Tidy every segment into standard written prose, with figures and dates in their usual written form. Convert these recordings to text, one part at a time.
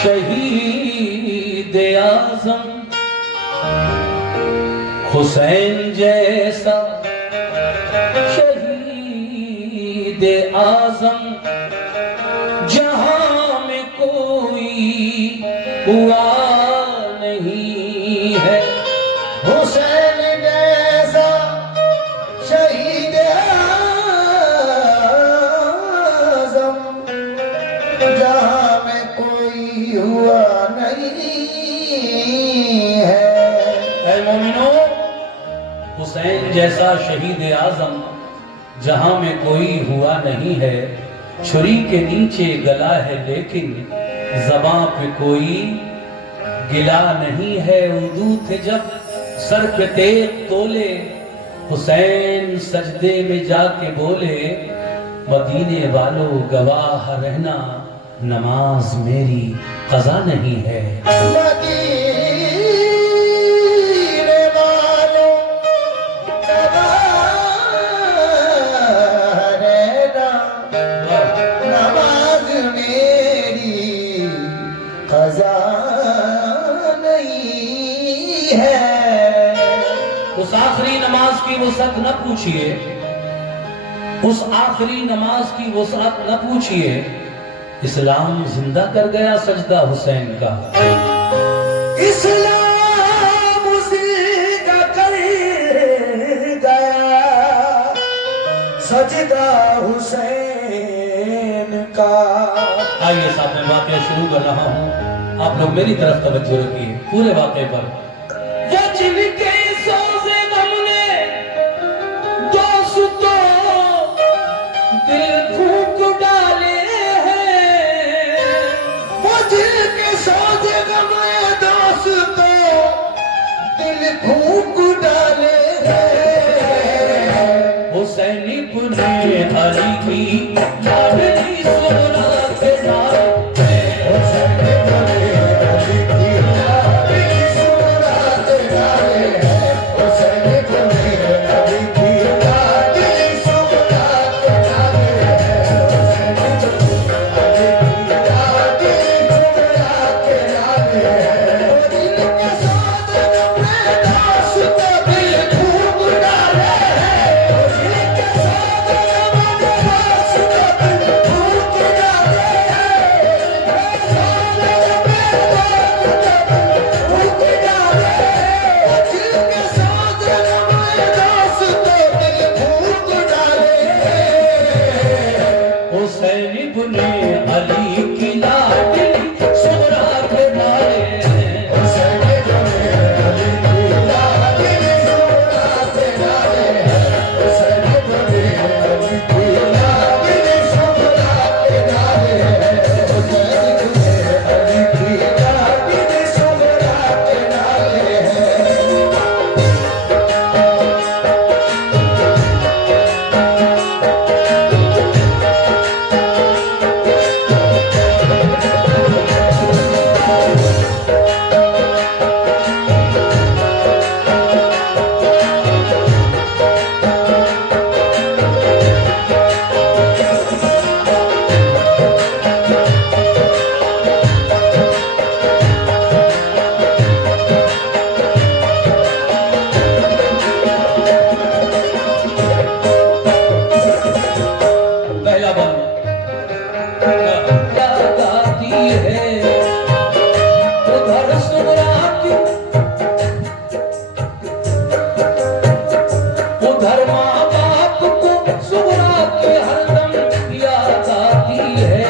शहीद आजम हुसैन जैसा शहीद आजम जहां में कोई हुआ नहीं है। हुसैन जैसा शहीद आज़म जहां में कोई हुआ नहीं है। ऐ मोमिनो, हुसैन जैसा शहीद आजम जहां में कोई हुआ नहीं है। छुरी के नीचे गला है लेकिन ज़बां पे कोई गिला नहीं है। उर्दू थे जब सर पे तेग तोले, हुसैन सजदे में जाके बोले, मदीने वालों गवाह रहना नमाज मेरी क़ज़ा नहीं है। मदीने वालों गवाह रहना नमाज मेरी क़ज़ा नहीं है। उस आखिरी नमाज की वसअत न पूछिए, उस आखिरी नमाज की वसअत न पूछिए। इस्लाम जिंदा कर गया सजदा हुसैन का। इस्लाम जिंदा कर गया सजदा हुसैन का। आइए साहब, मैं वाक़या शुरू कर रहा हूँ, आप लोग मेरी तरफ तवज्जो रखिए पूरे वाक़े पर। वो जिनके सोज़े गम ने दोस्तों दिल फूंक डाले हैं। वो जिनके सोजे गम दोस्तों दिल फूंक डाले हैं। हुसैन इब्न अली की लाडली सोना के नाम हुसैन इब्न अली की लाडली सोना के नारे है। हुसैन इब्न अली की लाडली सोना के नारे है। हुसैन इब्न अली की लाडली सोना के नारे है। वो जिनके साथ में दोस्त दिल फूंक डाले हैं। वो जिनके साथ में दोस्त दिल फूंक डाले हैं। हुसैन इब्न अली की लाडली सोना के नारे हैं। हुसैन इब्न अली की लाडली सोना के नारे है। हुसैन इब्न अली की लाडली सोना के नारे है। हुसैन इब्न अली की लाडली सोना के नारे है। पहला बार क्या गाती है उधर सुरा की, उधर माँ बाप को सुरा की हरदम याद आती है।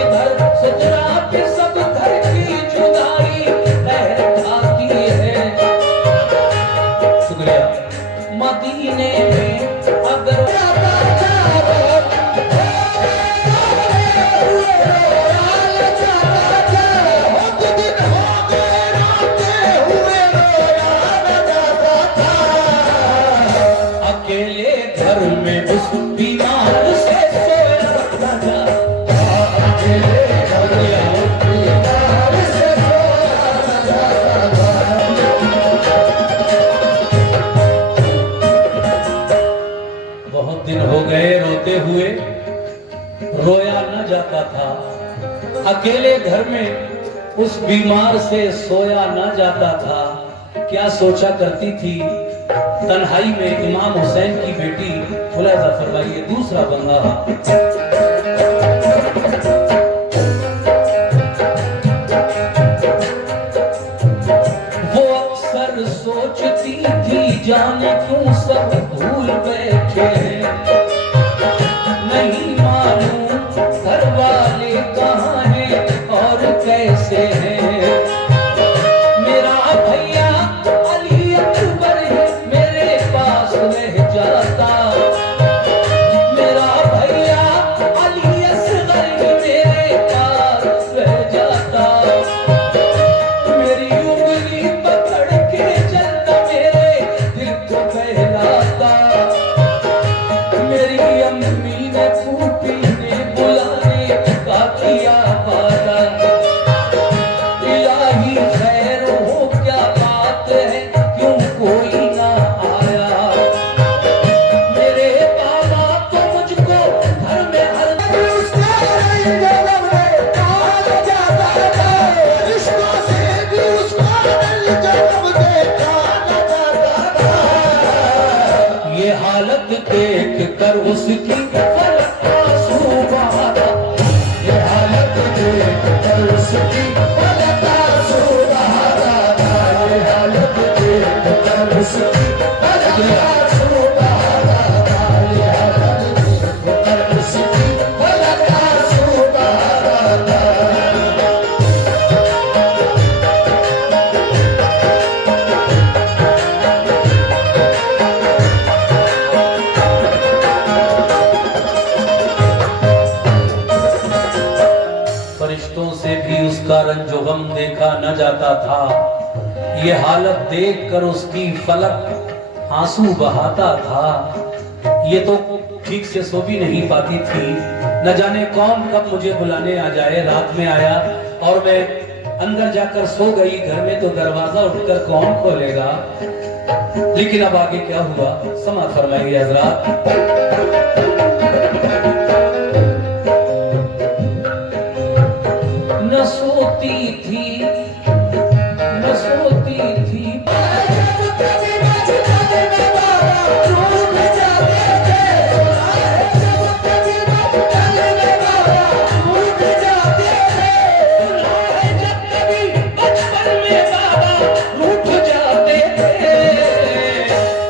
इधर सजरा के सब घर की जुदाई रह जाती है। शुक्रिया। मदीने में अगर अकेले घर में उस बीमार से सोया न जाता। अकेले घर में उस बीमार से सोया न जाता। बहुत दिन हो गए रोते हुए, रोया न जाता था। अकेले घर में उस बीमार से सोया न जाता था। क्या सोचा करती थी तन्हाई में इमाम हुसैन की बेटी। मुलाजा फरमाइए दूसरा बंदा। वो अक्सर सोचती थी जाने क्यों सब भूल बैठे हैं, नहीं मालूम घर वाले कहाँ हैं और कैसे हैं। मेरा भैया अली अकबर है मेरे पास रह जाता, मेरा भैया अली असगर है मेरे पास रह जाता। मेरी उंगली पकड़ के चलता मेरे दिल को बहलाता। मेरी अम्मी ने फूफी ने बुलाने का किया वादा। इलाही खैर हो क्या बात है क्यों कोई ना आया। मेरे बाबा तो मुझको घर में हर उसका जन्म है कहा जाता है, रिश्तों से भी उसका जन्म देखा न जाता था। ये हालत देख कर उसकी आंसू बहाता। ये हालत देख कर उसकी पलक आंसू बहाता था। ये हालत देख कर उसकी पलक आंसू बहाता था। ये हालत देख कर उसकी पलक आंसू बहाता था। फरिश्तों से भी उसका रंजो गम देखा न जाता था। ये हालत देखकर उसकी फलक आंसू बहाता था। ये तो ठीक से सो भी नहीं पाती थी। न जाने कौन कब मुझे बुलाने आ जाए। रात में आया और मैं अंदर जाकर सो गई। घर में तो दरवाजा उठकर कौन खोलेगा। लेकिन अब आगे क्या हुआ समाअत फरमाइए हजरात। न सोती थी न सोती थी।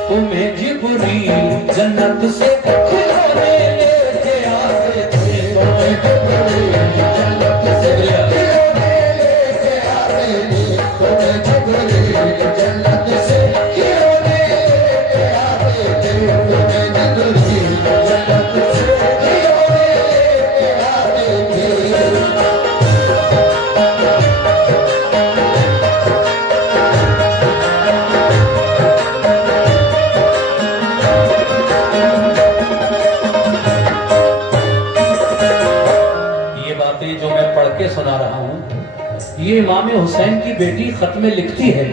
तुम्हें जिब्रील जन्नत से खिलौने लेके आते थे। तुम्हें जिब्रील जन्नत से खिलौने लेके आते थे। तुम्हें जिब्रील जन्नत से खिलौने लेके आते थे। तुम्हें जिब्रील जन्नत से खिलौने लेके आते थे। ये बातें जो मैं पढ़ के सुना रहा हूँ ये इमाम हुसैन की बेटी खत में लिखती है।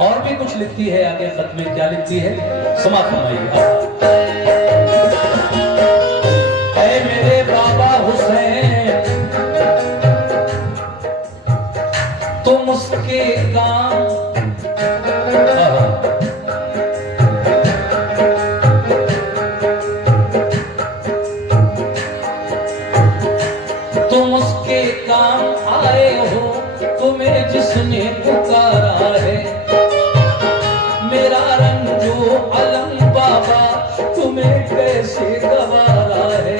और भी कुछ लिखती है आगे खत में। क्या लिखती है समाअत फरमाइए। ऐ मेरे बाबा हुसैन तुम उसके काम तुम उसके काम आए हो। तुम्हें जिसने पुकारा है मेरा रंजो अलम बाबा तुम्हें कैसे गवारा है।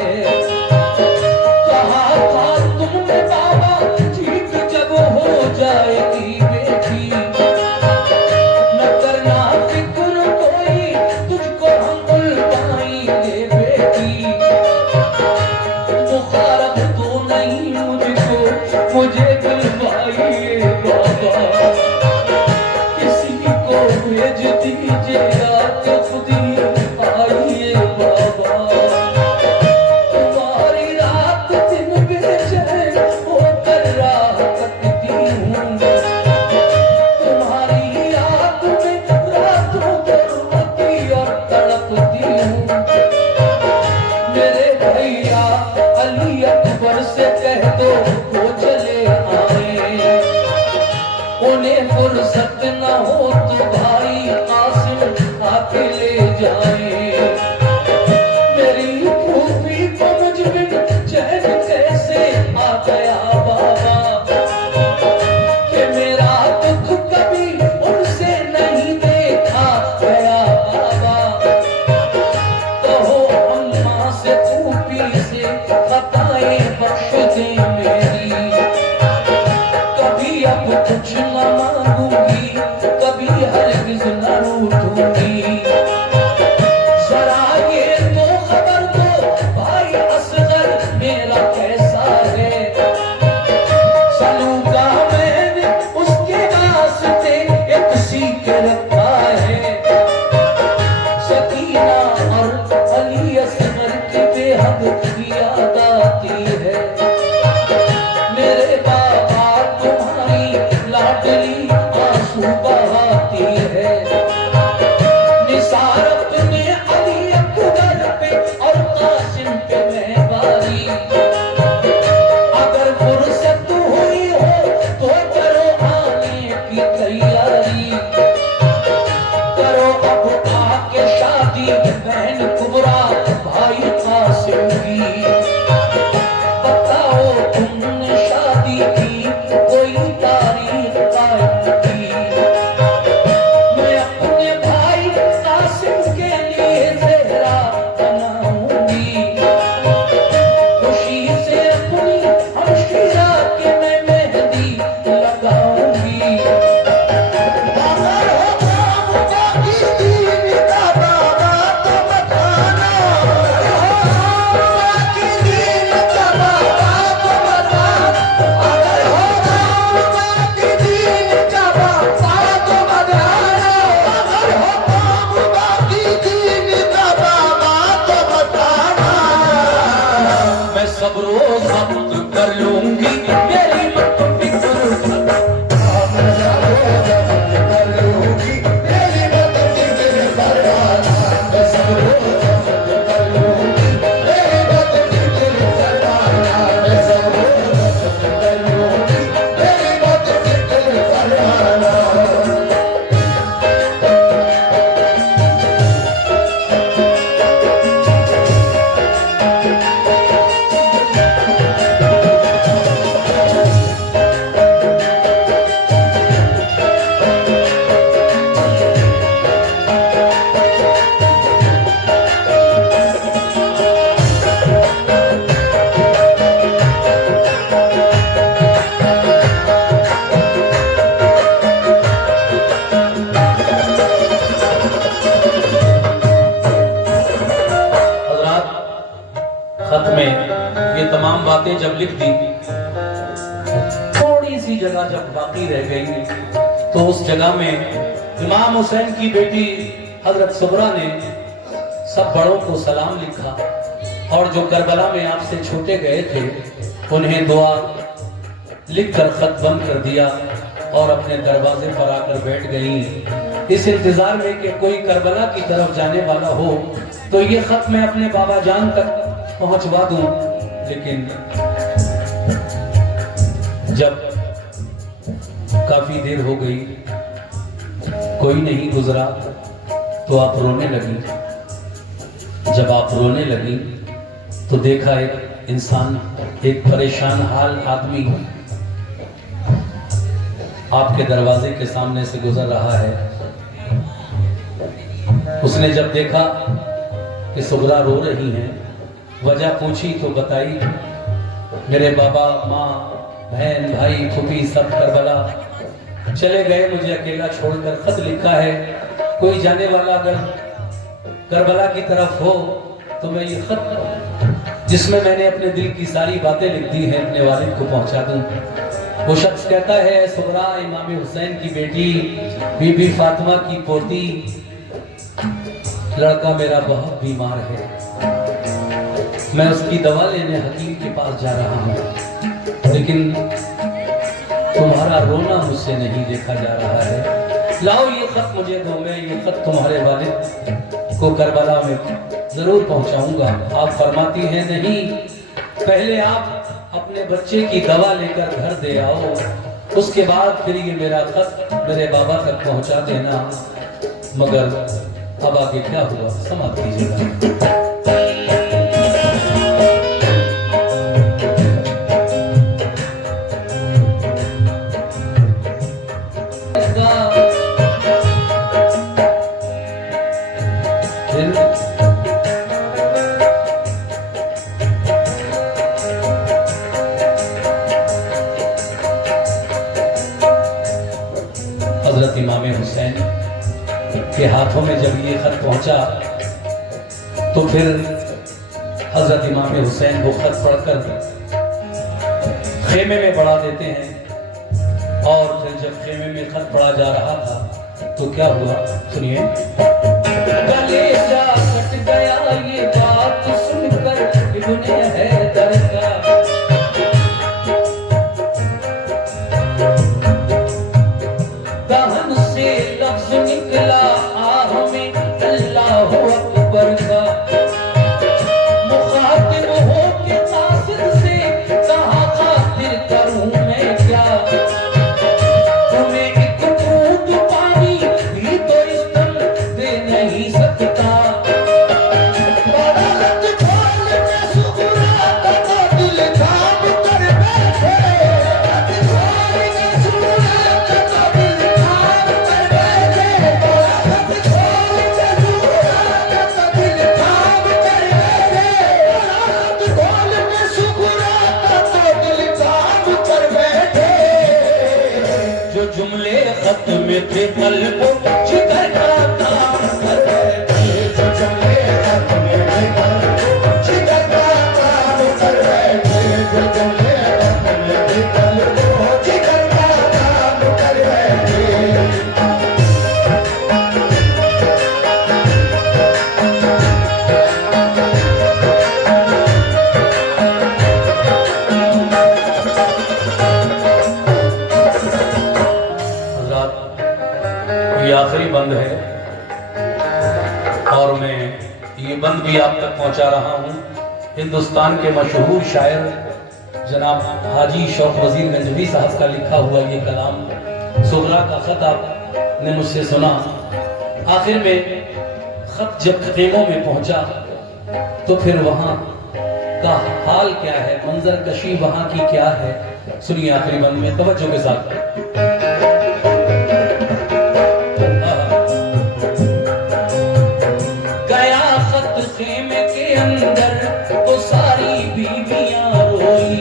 कहा था तुमने बाबा ठीक जब हो जाएगी बेटी। न करना फिक्र कोई तुझको हम बुलवाएंगे बेटी। मुखारब तो नहीं मुझको मुझे बुलवाइए बाबा। किसी को भेज दीजिएगा तो खुद ही आइए बाबा। तुम्हारी रात दिन बेचैन हो फुर्सत न हो तो भाई कासिम आके ले जाए। मेरी फूफी को मुझ बिन चैन कैसे आ गया बाबा, कि मेरा दुख कभी उनसे नहीं देखा गया बाबा। कहो अम्मा से फूफी से खताएं बख्श दे मेरी, कभी अब कुछ न मांगूंगी, कभी हरगिज न रूठूंगी। जरा ये तो खबर दो भाई असगर मेरा कैसा है, सलूका मैंने उसके वास्ते एक सीख रखा है। सकीना और अली असगर की बेहद याद आती है। मेरे बाबा तुम्हारी लाडली आंसू बहाती है। निसार अपने अली अकबर पे और कासिम पे मेहरबानी, अगर फुर्सत हुई हो तो करो आने की तैयारी। करो अब आके शादी बहन कुबरा भाई कासिम की। बताओ तुमने शादी की कोई तारीख कायम की। मैं अपने भाई कासिम के लिए ज़हरा बनाऊंगी। खुशी से अपनी हमशीरा के मैं मेहंदी लगाऊंगी। अगर हो काम बाकी दीन का बाबा तो बताना, बाकी दीन का बाबा तो बताना। अगर हो काम बाकी दीन का बाबा तो बताना, अगर हो काम बाकी दीन का बाबा तो बताना। मैं सब रोज वक्त कर लूंगी, मेरी मत फिक्र खत में ये तमाम बातें जब लिख दी, थोड़ी सी जगह जब बाकी रह गई तो उस जगह में इमाम हुसैन की बेटी हजरत सुगरा ने सब बड़ों को सलाम लिखा, और जो करबला में आपसे छूटे गए थे उन्हें दुआ लिखकर खत बंद कर दिया और अपने दरवाजे पर आकर बैठ गई, इस इंतजार में कि कोई करबला की तरफ जाने वाला हो तो ये खत मैं अपने बाबा जान तक पहुंचवा दूं। लेकिन जब काफी देर हो गई, कोई नहीं गुजरा, तो आप रोने लगी। जब आप रोने लगी तो देखा एक इंसान, एक परेशान हाल आदमी आपके दरवाजे के सामने से गुजर रहा है। उसने जब देखा कि सुगरा रो रही हैं, वजह पूछी तो बताई, मेरे बाबा माँ बहन भाई फूफी सब करबला चले गए, मुझे अकेला छोड़कर। खत लिखा है, कोई जाने वाला अगर करबला की तरफ हो तो मैं ये खत जिसमें मैंने अपने दिल की सारी बातें लिख दी हैं अपने वालिद को पहुंचा दूं। वो शख्स कहता है, सुगरा इमाम हुसैन की बेटी, बीबी फातिमा की पोती, लड़का मेरा बहुत बीमार है, मैं उसकी दवा लेने हकीम के पास जा रहा हूँ, लेकिन तुम्हारा रोना मुझसे नहीं देखा जा रहा है। लाओ ये खत मुझे दो, मैं ये खत तुम्हारे वालिद को करबला में जरूर पहुंचाऊंगा। आप फरमाती हैं, नहीं, पहले आप अपने बच्चे की दवा लेकर घर दे आओ, उसके बाद फिर ये मेरा खत मेरे बाबा तक पहुंचा देना। मगर अब आगे क्या हुआ समाप्त कीजिएगा। हजरत इमाम हुसैन के हाथों में जब ये खत पहुंचा तो फिर हजरत इमाम हुसैन वो खत पढ़कर खेमे में बढ़ा देते हैं। और फिर जब खेमे में खत पढ़ा जा रहा था तो क्या हुआ सुनिए। कलेजा कट गया ये बात सुनकर इब्ने हैदर का, दहन से लफ्ज निकला आह में अल्लाहु अकबर का। मुखातिब हो के कासिद से कहा खातिर करूं मैं क्या, तुम्हें एक बूंद पानी भी तो इस दम दे नहीं सकता। जुमले खत में थे कल्बों जिगर का काम कर बैठे, जो जुमले खत में थे कल्बों जिगर का काम कर बैठे, जो जुमले खत में थे कल्बों जिगर का काम कर बैठे। ये आखिरी बंद है और मैं ये बंद भी आप तक पहुंचा रहा हूं। हिंदुस्तान के मशहूर शायर जनाब हाजी शौक वजीर गंजवी साहब का लिखा हुआ ये कलाम सुगरा का खत आपने मुझसे सुना। आखिर में खत जब खेमों में पहुंचा तो फिर वहां का हाल क्या है, मंजर कशी वहां की क्या है, सुनिए आखिरी बंद में तवज्जो के साथ। खेमे के अंदर तो सारी बीवियां रोई,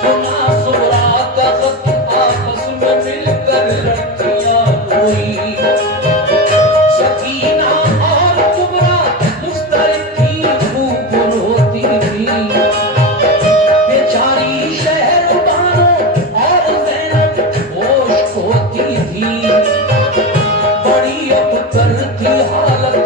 सुना सुरा का खत आपस में मिलकर लड़कियां रोई। सकीना और कुबरा मुस्तरद थी खूब रोती थी, बेचारी शहरबानो और ज़ैनब होश खोती थी। बड़ी अबतर थी हालत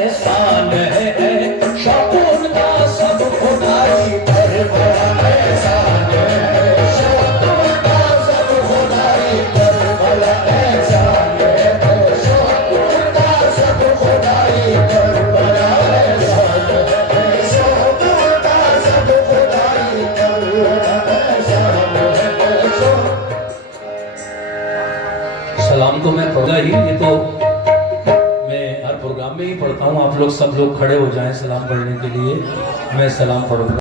एहसान है, शौकून का सब खुदाई पर बड़ा एहसान है, शौकून का सब खुदाई पर बड़ा एहसान है, शौकून का सब खुदाई पर बड़ा एहसान है, शौकून का सब खुदाई पर बड़ा एहसान है। सलाम तो मैं पढ़ा ही, ये तो मैं हर प्रोग्राम में ही पढ़ता हूँ। आप लोग सब लोग खड़े हो जाएं सलाम पढ़ने के लिए, मैं सलाम पढ़ूंगा।